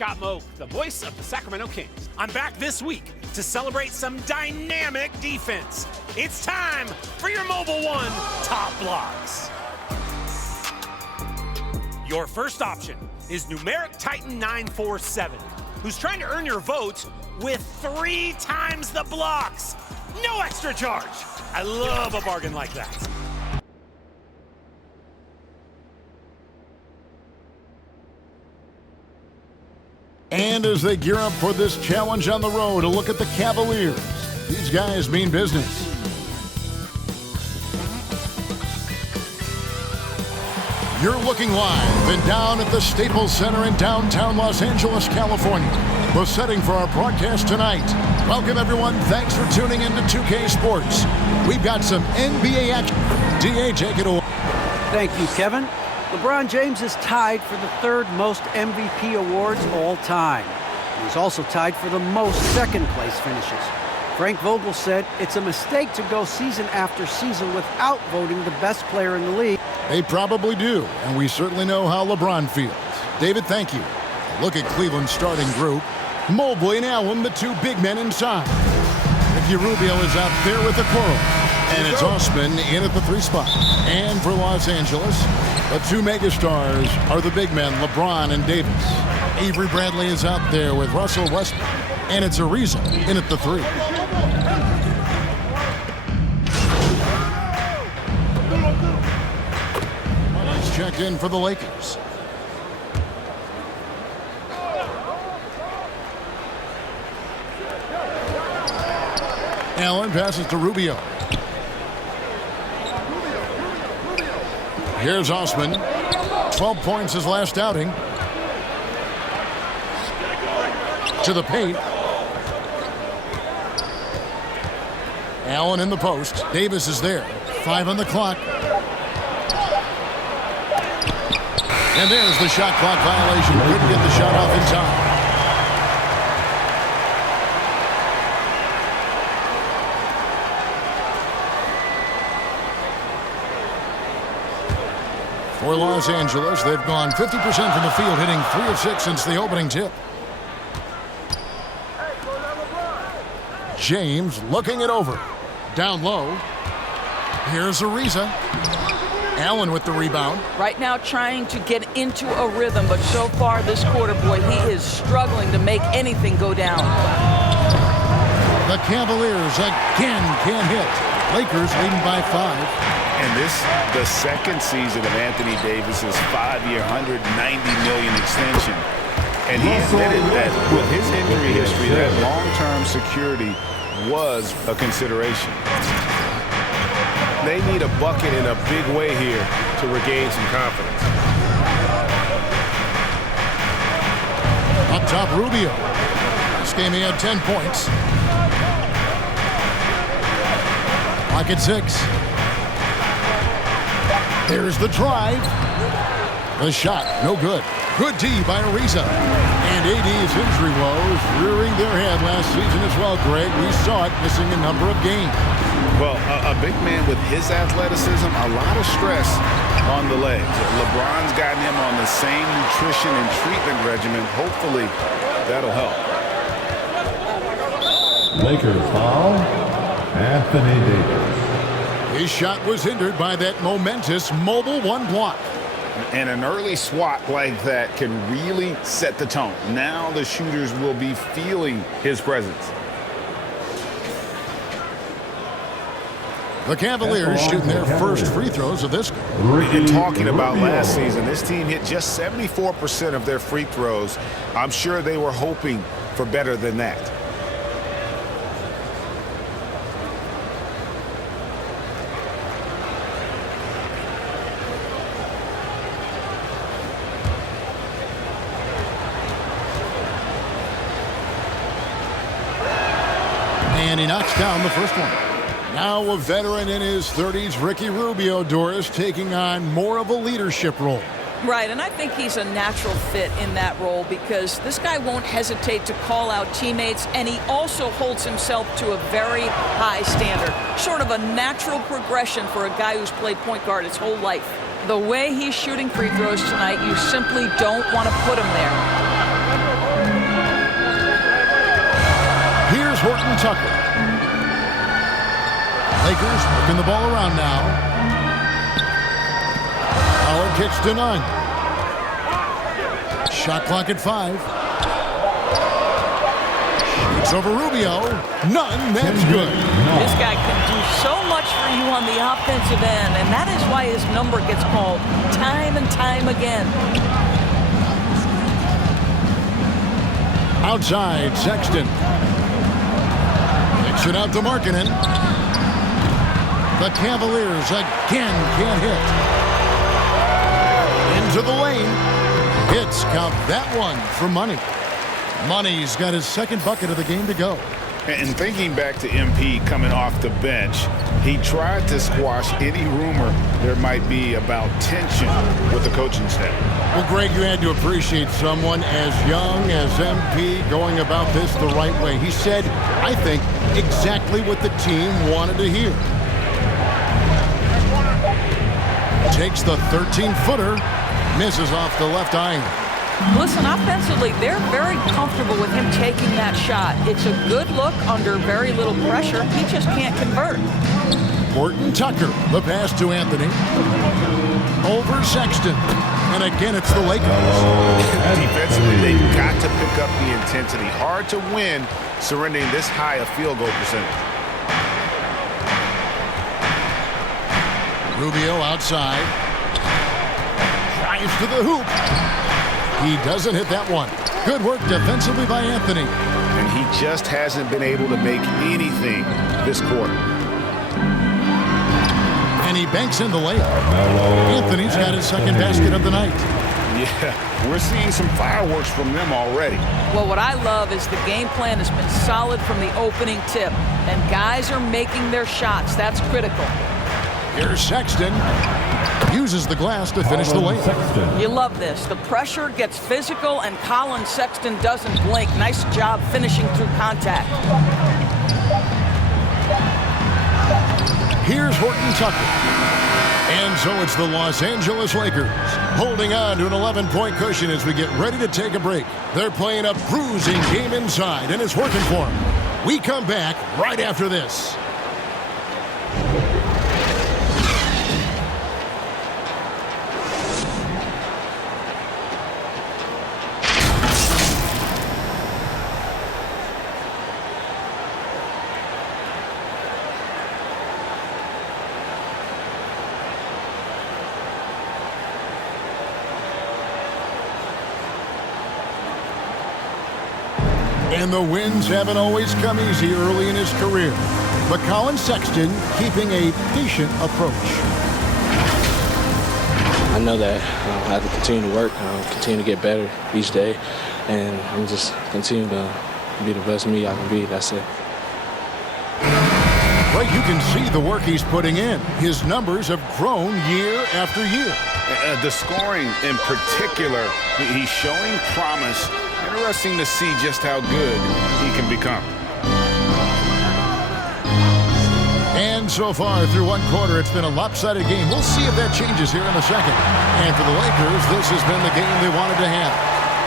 Scott Moak, the voice of the Sacramento Kings. I'm back this week to celebrate some dynamic defense. It's time for your Mobile One Top Blocks. Your first option is Numeric Titan 947, who's trying to earn your vote with 3 times the blocks. No extra charge. I love a bargain like that. And as they gear up for this challenge on the road, a look at the Cavaliers. These guys mean business. You're looking live and down at the Staples Center in downtown Los Angeles, California. The setting for our broadcast tonight. Welcome, everyone. Thanks for tuning in to 2K Sports. We've got some NBA action. DA, take it away. Thank you, Kevin. LeBron James is tied for the 3rd most MVP awards all time. He's also tied for the most second-place finishes. Frank Vogel said it's a mistake to go season after season without voting the best player in the league. They probably do, and we certainly know how LeBron feels. David, thank you. A look at Cleveland's starting group. Mobley and Allen, the 2 big men inside. Ricky Rubio is out there with the quarrel. And it's Osman in at the 3 spot. And for Los Angeles, the 2 megastars are the big men, LeBron and Davis. Avery Bradley is out there with Russell Westbrook. And it's Ariza in at the 3. He's checked in for the Lakers. Allen passes to Rubio. Here's Osman. 12 points his last outing. To the paint. Allen in the post. Davis is there. 5 on the clock. And there's the shot clock violation. Couldn't get the shot off in time. For Los Angeles, they've gone 50% from the field, hitting 3 of 6 since the opening tip. James looking it over. Down low. Here's Ariza. Allen with the rebound. Right now trying to get into a rhythm, but so far this quarter, boy, he is struggling to make anything go down. The Cavaliers again can't hit. Lakers leading by 5. And this, the 2nd season of Anthony Davis's 5-year, $190 million extension. And he admitted that with his injury history, that long-term security was a consideration. They need a bucket in a big way here to regain some confidence. Up top, Rubio. This game he had 10 points. Clock at 6. There's the drive. The shot, no good. Good D by Ariza. And AD's injury woes rearing their head last season as well, Greg. We saw it missing a number of games. Well, a big man with his athleticism, a lot of stress on the legs. LeBron's gotten him on the same nutrition and treatment regimen. Hopefully, that'll help. Lakers foul, Anthony Davis. His shot was hindered by that momentous Mobile One block. And an early swat like that can really set the tone. Now the shooters will be feeling his presence. The Cavaliers shooting their first free throws of this game. And talking about last season, this team hit just 74% of their free throws. I'm sure they were hoping for better than that. And he knocks down the first one. Now a veteran in his 30s, Ricky Rubio, Doris, taking on more of a leadership role. Right, and I think he's a natural fit in that role because this guy won't hesitate to call out teammates, and he also holds himself to a very high standard. Sort of a natural progression for a guy who's played point guard his whole life. The way he's shooting free throws tonight, you simply don't want to put him there. Tucker. Lakers working the ball around now. Howard kicks to none. Shot clock at 5. Shoots over Rubio. None. That's good. This guy can do so much for you on the offensive end, and that is why his number gets called time and time again. Outside, Sexton. Kicks it out to Markkanen. The Cavaliers again can't hit. Into the lane. Hits, count that one for Money. Money's got his second bucket of the game to go. And thinking back to MP coming off the bench, he tried to squash any rumor there might be about tension with the coaching staff. Well, Greg, you had to appreciate someone as young as MP going about this the right way. He said, I think, exactly what the team wanted to hear. Takes the 13-footer, misses off the left iron. Listen, offensively, they're very comfortable with him taking that shot. It's a good look under very little pressure. He just can't convert. Horton Tucker, the pass to Anthony. Over Sexton. And again, it's the Lakers. Defensively, they've got to pick up the intensity. Hard to win surrendering this high a field goal percentage. Rubio outside. Drives to the hoop. He doesn't hit that one. Good work defensively by Anthony. And he just hasn't been able to make anything this quarter. And he banks in the layup. Anthony's got his second basket of the night. Yeah, we're seeing some fireworks from them already. Well, what I love is the game plan has been solid from the opening tip. And guys are making their shots. That's critical. Here's Sexton. Uses the glass to finish the layup. You love this. The pressure gets physical, and Colin Sexton doesn't blink. Nice job finishing through contact. Here's Horton Tucker. And so it's the Los Angeles Lakers holding on to an 11-point cushion as we get ready to take a break. They're playing a bruising game inside, and it's working for them. We come back right after this. And the wins haven't always come easy early in his career. But Colin Sexton keeping a patient approach. I know that I have to continue to work, continue to get better each day, and I'm just continue to be the best me I can be. That's it. Right, you can see the work he's putting in. His numbers have grown year after year. The scoring in particular, he's showing promise. Interesting to see just how good he can become. And so far through one quarter, it's been a lopsided game. We'll see if that changes here in a second. And for the Lakers, this has been the game they wanted to have.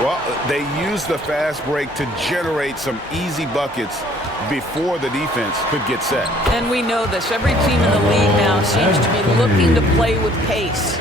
Well, they used the fast break to generate some easy buckets before the defense could get set. And we know this. Every team in the league now seems to be looking to play with pace.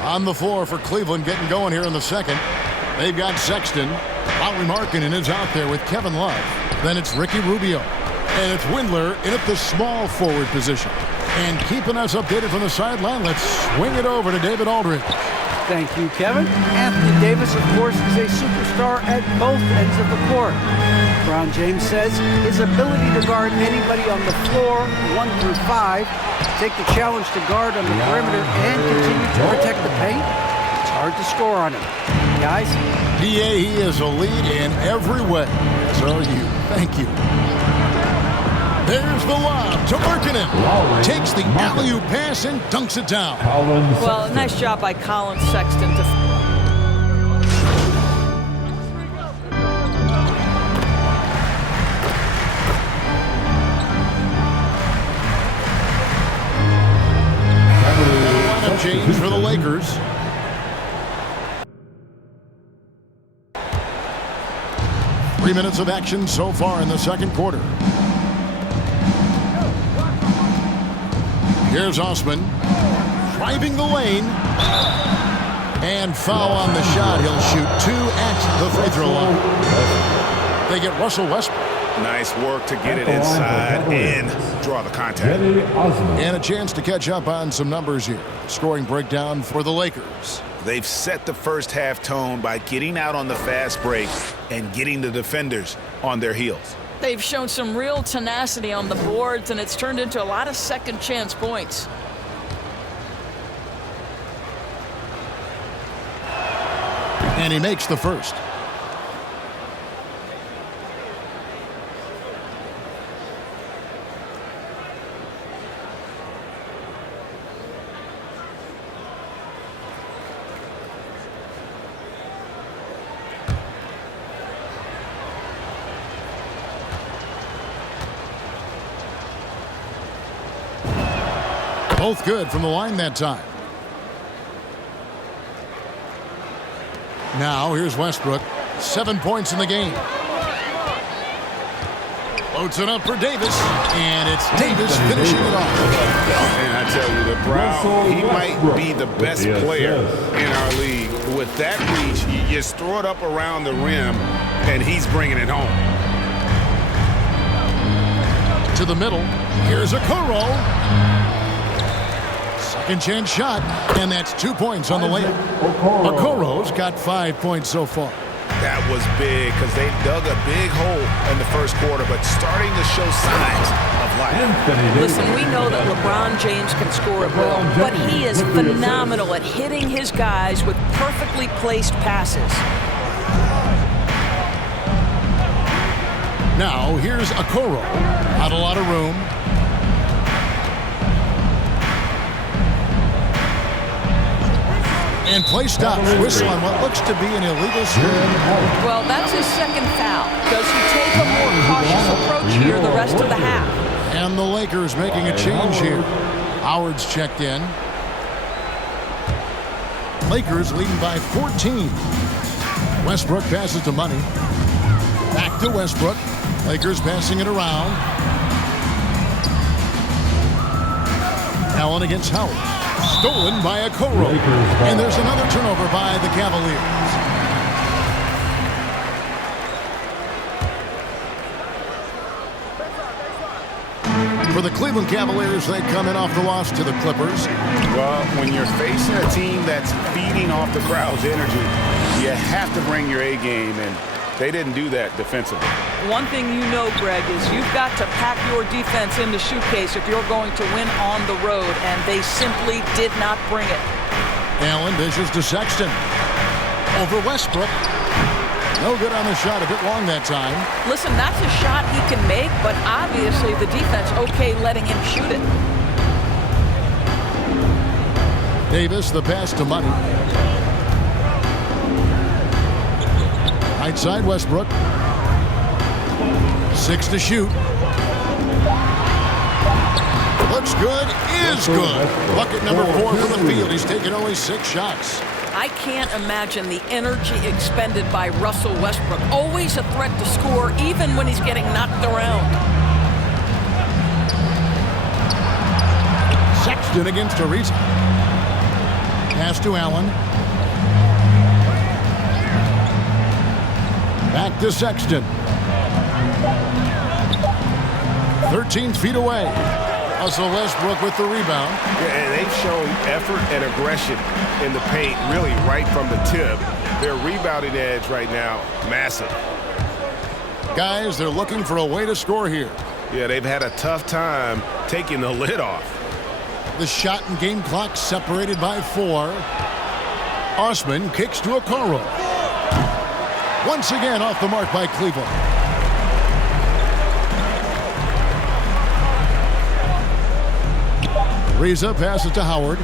On the floor for Cleveland getting going here in the second. They've got Sexton. Lauri Markkanen is out there with Kevin Love. Then it's Ricky Rubio. And it's Windler in at the small forward position. And keeping us updated from the sideline, let's swing it over to David Aldridge. Thank you, Kevin. Anthony Davis, of course, is a superstar at both ends of the court. LeBron James says his ability to guard anybody on the floor, 1 through 5, take the challenge to guard on the perimeter, and continue to protect the paint, it's hard to score on him. Guys? DA, he is a lead in every way. So thank you. There's the lob to Markkanen. Takes the alley-oop pass and dunks it down. Well, nice job by Colin Sexton to... Lineup change for the Lakers. Three minutes of action so far in the second quarter. Here's Osman driving the lane. And foul on the shot. He'll shoot 2 at the free throw line. They get Russell Westbrook. Nice work to get it inside and draw the contact. And a chance to catch up on some numbers here. Scoring breakdown for the Lakers. They've set the first half tone by getting out on the fast break and getting the defenders on their heels. They've shown some real tenacity on the boards, and it's turned into a lot of second chance points. And he makes the first. Both good from the line that time. Now here's Westbrook. 7 points in the game. Loads it up for Davis. And it's Davis finishing it off. And I tell you, the Brown, he might be the best player in our league. With that reach, you just throw it up around the rim, and he's bringing it home. To the middle. Here's Okoro. Second chance shot, and that's 2 points on the layup. Okoro's got 5 points so far. That was big because they dug a big hole in the first quarter, but starting to show signs of life. Listen, we know that LeBron James can score at will, but he is phenomenal at hitting his guys with perfectly placed passes. Now here's Okoro. Not a lot of room. And play stops. Whistle on what looks to be an illegal screen. Well, that's his second foul. Does he take a more cautious approach here the rest of the half? And the Lakers making a change here. Howard's checked in. Lakers leading by 14. Westbrook passes to Money. Back to Westbrook. Lakers passing it around. Allen against Howard. Stolen by Okoro. And there's another turnover by the Cavaliers. For the Cleveland Cavaliers, they come in off the loss to the Clippers. Well, when you're facing a team that's feeding off the crowd's energy, you have to bring your A game, and they didn't do that defensively. One thing you know, Greg, is you've got to pack your defense in the suitcase if you're going to win on the road, and they simply did not bring it. Allen dishes to Sexton. Over Westbrook. No good on the shot, a bit long that time. Listen, that's a shot he can make, but obviously the defense okay letting him shoot it. Davis, the pass to Money. Right side, Westbrook. 6 to shoot. Looks good, is good. Bucket number 4 from the field. He's taken only 6 shots. I can't imagine the energy expended by Russell Westbrook. Always a threat to score, even when he's getting knocked around. Sexton against Ariza. Pass to Allen. Back to Sexton. 13 feet away. Russell Westbrook with the rebound. Yeah, and they've shown effort and aggression in the paint, really right from the tip. Their rebounding edge right now, massive. Guys, they're looking for a way to score here. Yeah, they've had a tough time taking the lid off. The shot and game clock separated by 4. Osman kicks to Okoro. Once again off the mark by Cleveland. Ariza passes to Howard.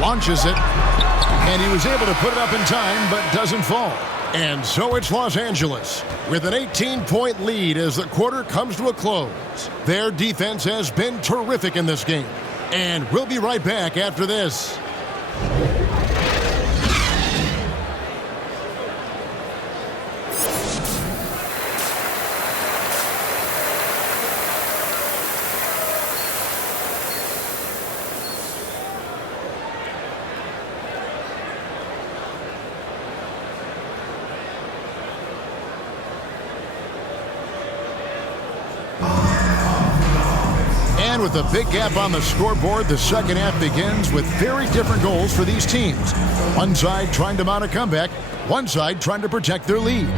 Launches it. And he was able to put it up in time, but doesn't fall. And so it's Los Angeles with an 18-point lead as the quarter comes to a close. Their defense has been terrific in this game. And we'll be right back after this. And with a big gap on the scoreboard, the second half begins with very different goals for these teams. One side trying to mount a comeback, one side trying to protect their lead.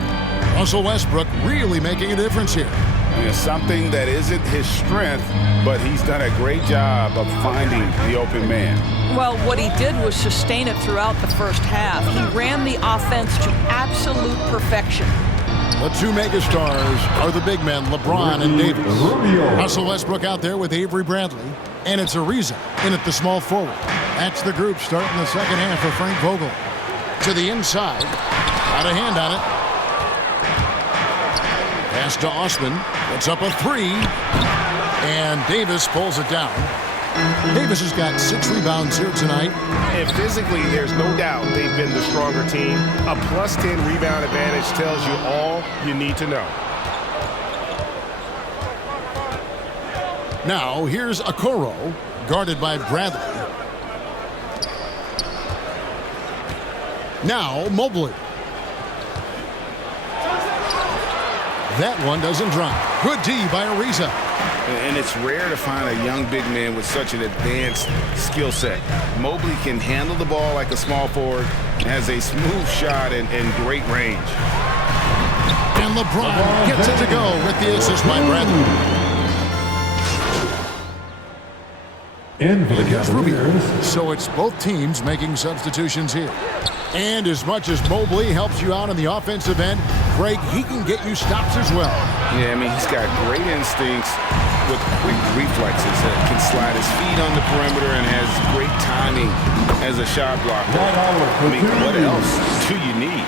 Russell Westbrook really making a difference here. It's something that isn't his strength, but he's done a great job of finding the open man. Well, what he did was sustain it throughout the first half. He ran the offense to absolute perfection. The two megastars are the big men, LeBron and Davis. Russell Westbrook out there with Avery Bradley, and it's Ariza in at the small forward. That's the group starting the second half for Frank Vogel. To the inside, got a hand on it. Pass to Osman, puts up a three, and Davis pulls it down. Davis has got 6 rebounds here tonight. And physically, there's no doubt they've been the stronger team. A plus 10 rebound advantage tells you all you need to know. Now, here's Okoro, guarded by Bradley. Now, Mobley. That one doesn't drop. Good D by Ariza. And it's rare to find a young big man with such an advanced skill set. Mobley can handle the ball like a small forward, has a smooth shot and great range. And LeBron gets it to go with the assist by Bradley. In for the Cavaliers. So it's both teams making substitutions here. And as much as Mobley helps you out on the offensive end, Greg, he can get you stops as well. Yeah, I mean, he's got great instincts with quick reflexes. Can slide his feet on the perimeter and has great timing as a shot blocker. I mean, what else do you need?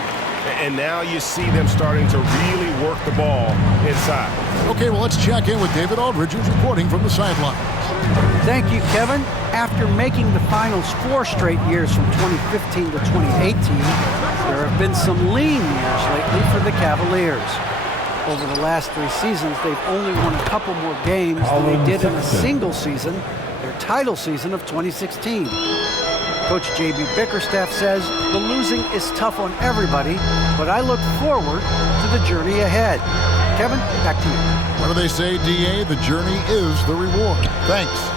And now you see them starting to really work the ball inside. Okay, well, let's check in with David Aldridge, who's reporting from the sideline. Thank you, Kevin. After making the finals 4 straight years from 2015 to 2018, there have been some lean years lately for the Cavaliers. Over the last 3 seasons, they've only won a couple more games than they did in a single season, their title season of 2016. Coach J.B. Bickerstaff says the losing is tough on everybody, but I look forward to the journey ahead. Kevin, back to you. What do they say, D.A.? The journey is the reward. Thanks.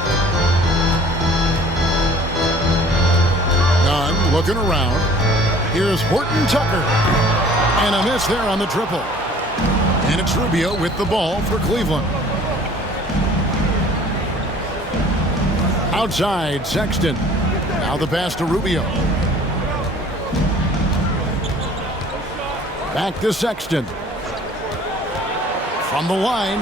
Nunn looking around. Here's Horton Tucker. And a miss there on the triple. And it's Rubio with the ball for Cleveland. Outside, Sexton. Now the pass to Rubio. Back to Sexton. From the line.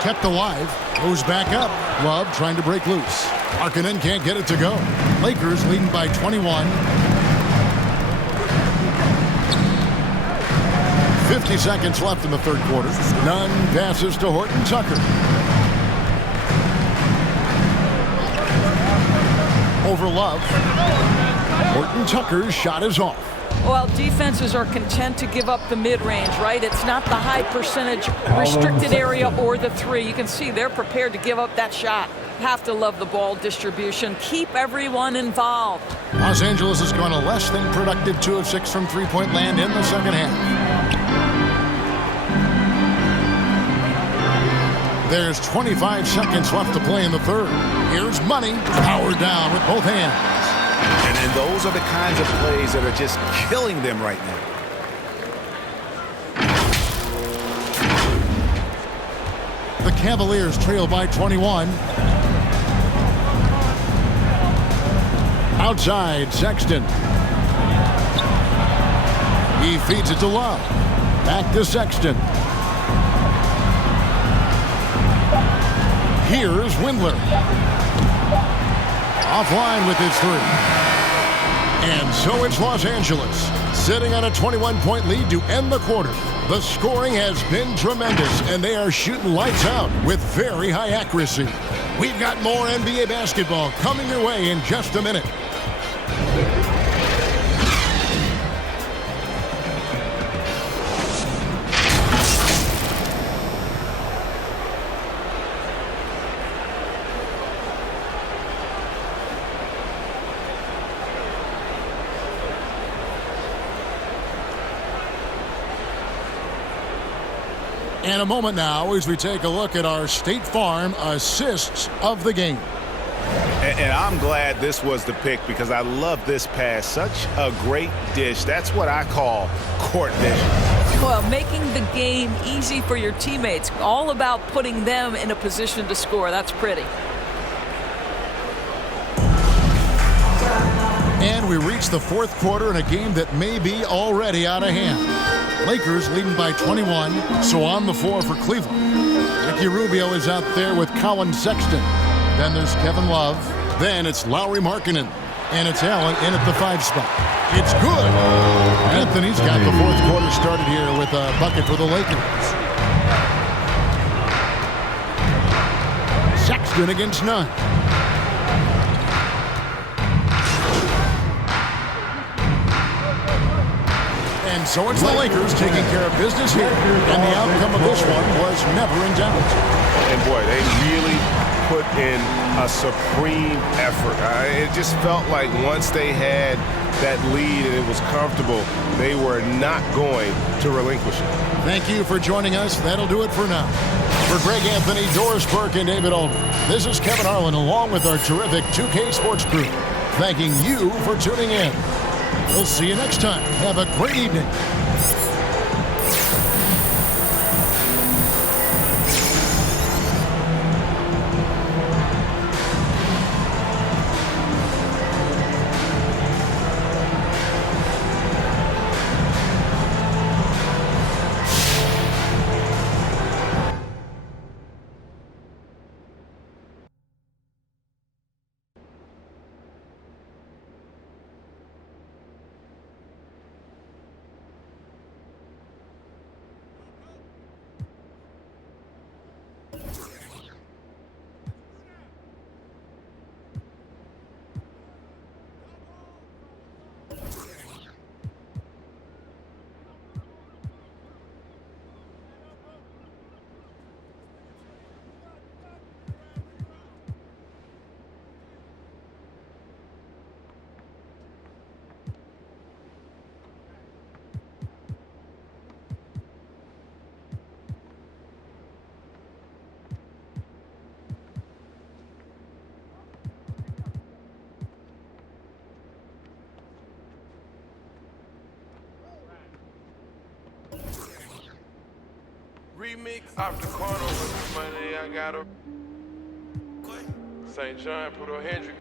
Kept alive. Goes back up. Love trying to break loose. Markkanen can't get it to go. Lakers leading by 21. 50 seconds left in the third quarter. Nunn passes to Horton Tucker. Over Love. Horton Tucker's shot is off. Well, defenses are content to give up the mid-range, right? It's not the high percentage restricted area or the 3. You can see they're prepared to give up that shot. Have to love the ball distribution. Keep everyone involved. Los Angeles has gone a less than productive 2 of 6 from three-point land in the second half. There's 25 seconds left to play in the third. Here's Money, powered down with both hands. And those are the kinds of plays that are just killing them right now. The Cavaliers trail by 21. Outside, Sexton. He feeds it to Love. Back to Sexton. Here's Windler. Offline with his 3. And so it's Los Angeles, sitting on a 21-point lead to end the quarter. The scoring has been tremendous, and they are shooting lights out with very high accuracy. We've got more NBA basketball coming your way in just a minute. And a moment now as we take a look at our State Farm assists of the game. And I'm glad this was the pick because I love this pass. Such a great dish. That's what I call court vision. Well, making the game easy for your teammates. All about putting them in a position to score. That's pretty. And we reach the fourth quarter in a game that may be already out of hand. Lakers leading by 21, so on the floor for Cleveland. Ricky Rubio is out there with Colin Sexton. Then there's Kevin Love. Then it's Lauri Markkanen. And it's Allen in at the 5 spot. It's good. Anthony's got the fourth quarter started here with a bucket for the Lakers. Sexton against none. And so it's the Lakers taking care of business here. And the outcome of this one was never in doubt. And boy, they really put in a supreme effort. It just felt like once they had that lead and it was comfortable, they were not going to relinquish it. Thank you for joining us. That'll do it for now. For Greg Anthony, Doris Burke, and David Aldridge, this is Kevin Harlan along with our terrific 2K Sports crew, thanking you for tuning in. We'll see you next time. Have a great evening. Remix off the corner with the money I got up. St. John, put a Hendrick.